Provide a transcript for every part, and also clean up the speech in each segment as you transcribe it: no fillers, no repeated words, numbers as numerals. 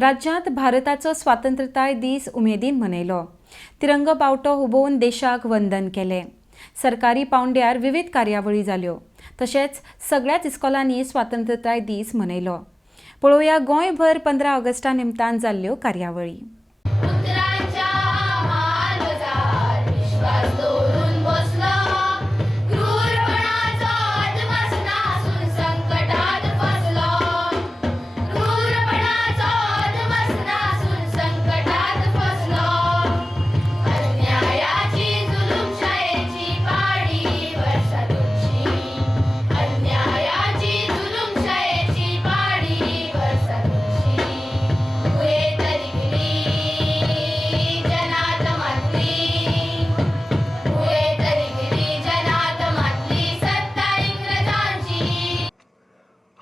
राज्यांत भारताचो स्वातंत्र्यताय दीस उमेदीन मनयलो. तिरंगो बावटो हुबोवन देशाक वंदन केलें. सरकारी पावंड्यार विविध कार्यावळी जाल्यो. तशेंच सगळ्याच इस्कॉलांनी स्वातंत्र्यताय दीस मनयलो. पळोवया गोंयभर 15 ऑगस्टा निमतान जाल्ल्यो कार्यावळी.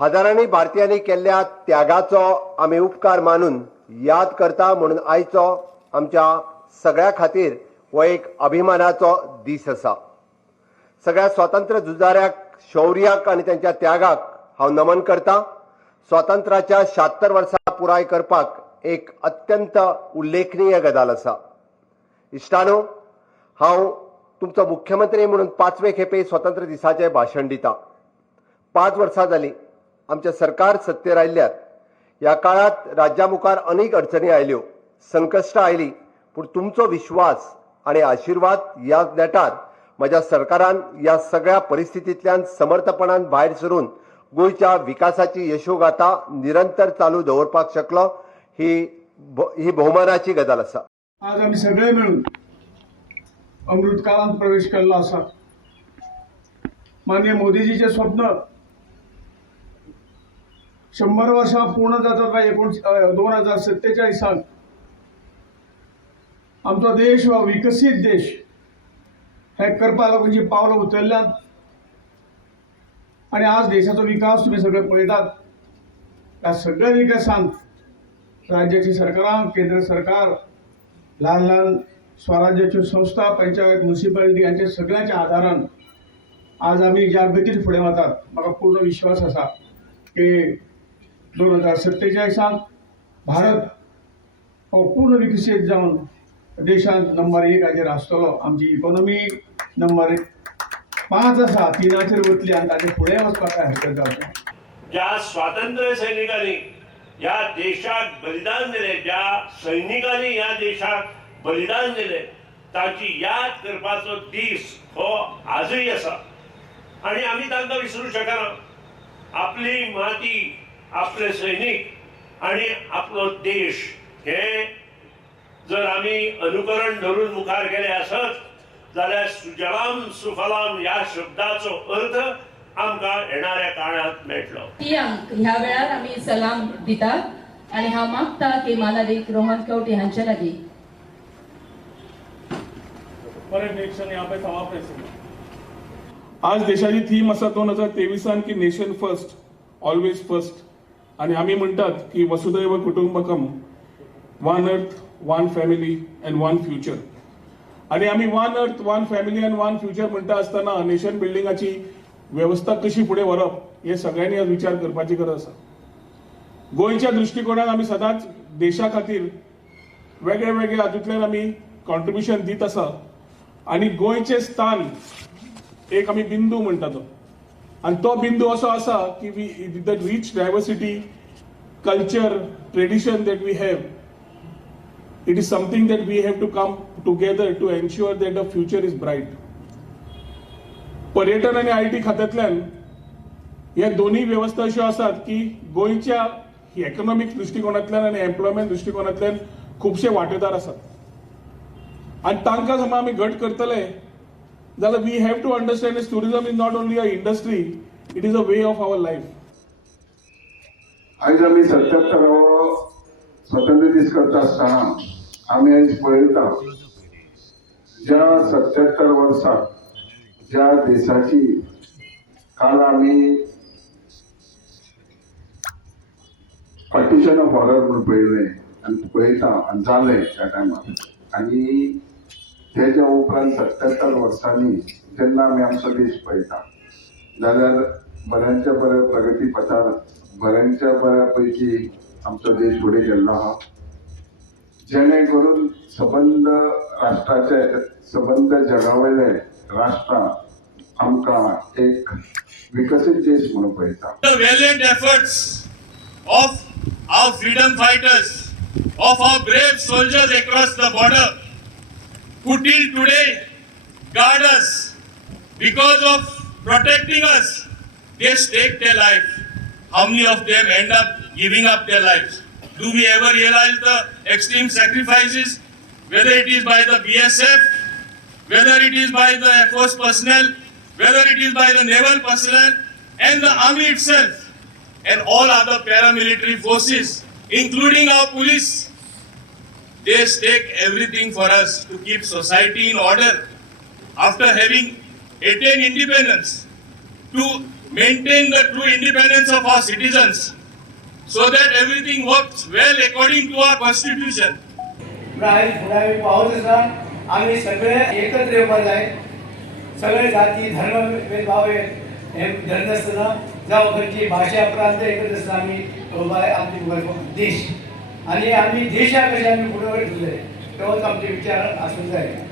हजारांनी भारतीयांनी केल्ल्या त्यागाचो आमी उपकार मानून याद करता म्हणून आयचो आमच्या सगळ्या खातीर हो एक अभिमानाचो दीस आसा. सगळ्या स्वातंत्र्य झुजाऱ्याक, शौर्याक आनी त्यांच्या त्यागाक हांव नमन करता. स्वातंत्र्याच्या 76 वर्सां पुराय करपाक एक अत्यंत उल्लेखनीय गजाल आसा. इश्टानो, हांव तुमचो मुख्यमंत्री म्हणून 5वे खेपे स्वातंत्र्य दिसाचें भाशण दिता. 5 वर्सां जालीं आमचे सरकार सत्तेर आयिल्ल्यात. ह्या काळात राज्या मुखार अनेक अडचणी आयल्यो, संकश्टां आयलीं, पूण तुमचो विश्वास आनी आशिर्वाद ह्या नेटार म्हज्या सरकारान ह्या सगळ्या परिस्थितींतल्यान समर्थपणान भायर सरून गोंयच्या विकासाची यशोगाथा निरंतर चालू दवरपाक शकलो. ही भोवमानाची गजाल आसा. आज आम्ही सगळे मिळून अमृत काळात प्रवेश केल्लो आसा. माननीय मोदीजीचे स्वप्न 100 वर्षां पूर्ण जातात. 2047 आमचो देश हो विकसीत देश हे करपा लागून जी पावलां उचलल्यात आणि आज देशाचो विकास तुम्ही सगळे पळयतात. ह्या सगळ्या विकासांत राज्याची सरकारां, केंद्र सरकार, ल्हान ल्हान स्वराज्याच्यो संस्था, पंचायत, म्युनिसिपालिटी यांच्या सगळ्याच्या आधारान आज आम्ही ज्या गतीन फुडें वतात, म्हाका पूर्ण विश्वास आसा की 2047 भारत हो पूर्ण विकसीत जावन देशांत नंबर 1 हाचेर आसतलो. आमची इकॉनॉमी नंबर 5 आसा, 3चेर वतली आनी ताचे फुडें वचपाक काय हरकत जावची. ज्या स्वातंत्र्य सैनिकांनी या देशाक बलिदान दिले, ज्या सैनिकांनी या देशाक बलिदान दिले, ताची याद करपाचो दीस हो आजूय आसा. आणि आमी तांकां विसरूंक शकना. आपली माती, आपले सैनिक आणि आपलो देश हे जर आमी अनुकरण धरून मुखार गेले आसत जाल्यार सुजलाम सुफलाम या शब्दाचो अर्थ आमकां येणाऱ्या काळात मेळटलो. ह्या वेळार आमी सलाम दितात आणि हांव मागता की मानादीक रोहन कवटे हांचे लागीं आज देशाची थीम आसा 2023 की नेशन फर्स्ट ऑलवेज फर्स्ट. आणि आम्ही म्हणतात की वसुदैव कुटुंबकम, one earth, one family and one future. आणि आम्ही one earth, one family and one future म्हणटा आसतना नेशन बिल्डिंगाची व्यवस्था कशी फुडें व्हरप हे सगळ्यांनी आज विचार करपाची गरज आसा. गोंयच्या दृश्टिकोनात आम्ही सदांच देशा खातीर वेगळे वेगळे हातूंतल्यान आमी कॉन्ट्रिब्युशन दीत आसा. आणि गोंयचे स्थान एक आमी बिंदू म्हणटा तो. आणि तो बिंदू असो आसा की we that rich diversity, culture, tradition that we have, it is something that we have to come together to ensure that the future is bright. पर्यटन आणि IT खात्यांतल्यान ह्या दोन्ही व्यवस्था अश्यो आसात की गोंयच्या इकॉनॉमिक दृश्टिकोनांतल्यान आणि एम्प्लॉयमेंट दृश्टिकोनांतल्यान खुबशे वांटेदार आसात. आणि तांकां समज आमी घट करतले जाल्यार we have to understand is tourism is not only a industry, it is a way of our life. आयज आमी 77वो स्वातंत्र्य दीस करता आसतना आमी आयज पळयता ज्या 77 वर्सां ज्या देशाची काल आमी पार्टिशन ऑफ ऑर्डर म्हणून पळयलें आनी पळयता आनी जालें त्या टायमार. आनी तेच्या उपरांत 77 वर्सांनी जेन्ना आमी आमचो देश पळयता जाल्यार बऱ्यांच्या बऱ्या प्रगती पथार बऱ्यांच्या बऱ्यापैकी आमचो देश फुडें गेल्लो आहा जेणे करून सबंद राष्ट्राचे सबंद जगा वयले राष्ट्रां आमकां एक विकसीत देश म्हणून पळयता. The valiant efforts of our freedom fighters, of our brave soldiers across the border, who till today guard us because of protecting us, they stake their life. How many of them end up giving up their lives? Do we ever realize the extreme sacrifices, whether it is by the BSF, whether it is by the Air Force personnel, whether it is by the naval personnel and the army itself and all other paramilitary forces, including our police. They stake everything for us to keep society in order after having attained independence, to maintain the true independence of our citizens so that everything works well according to our constitution. फुडारी पावत आसा आमी सगळे एकत्र येवपाक जाय. सगळे जाती धर्म भेदभाव हे धरनासतना जावं खंयची भाशा प्रांत एकत्र आसतना आमी आमचे देश आनी आमी देशाक कशें आमी फुडें व्हरतले तोच आमचे विचार आसूंक जाय.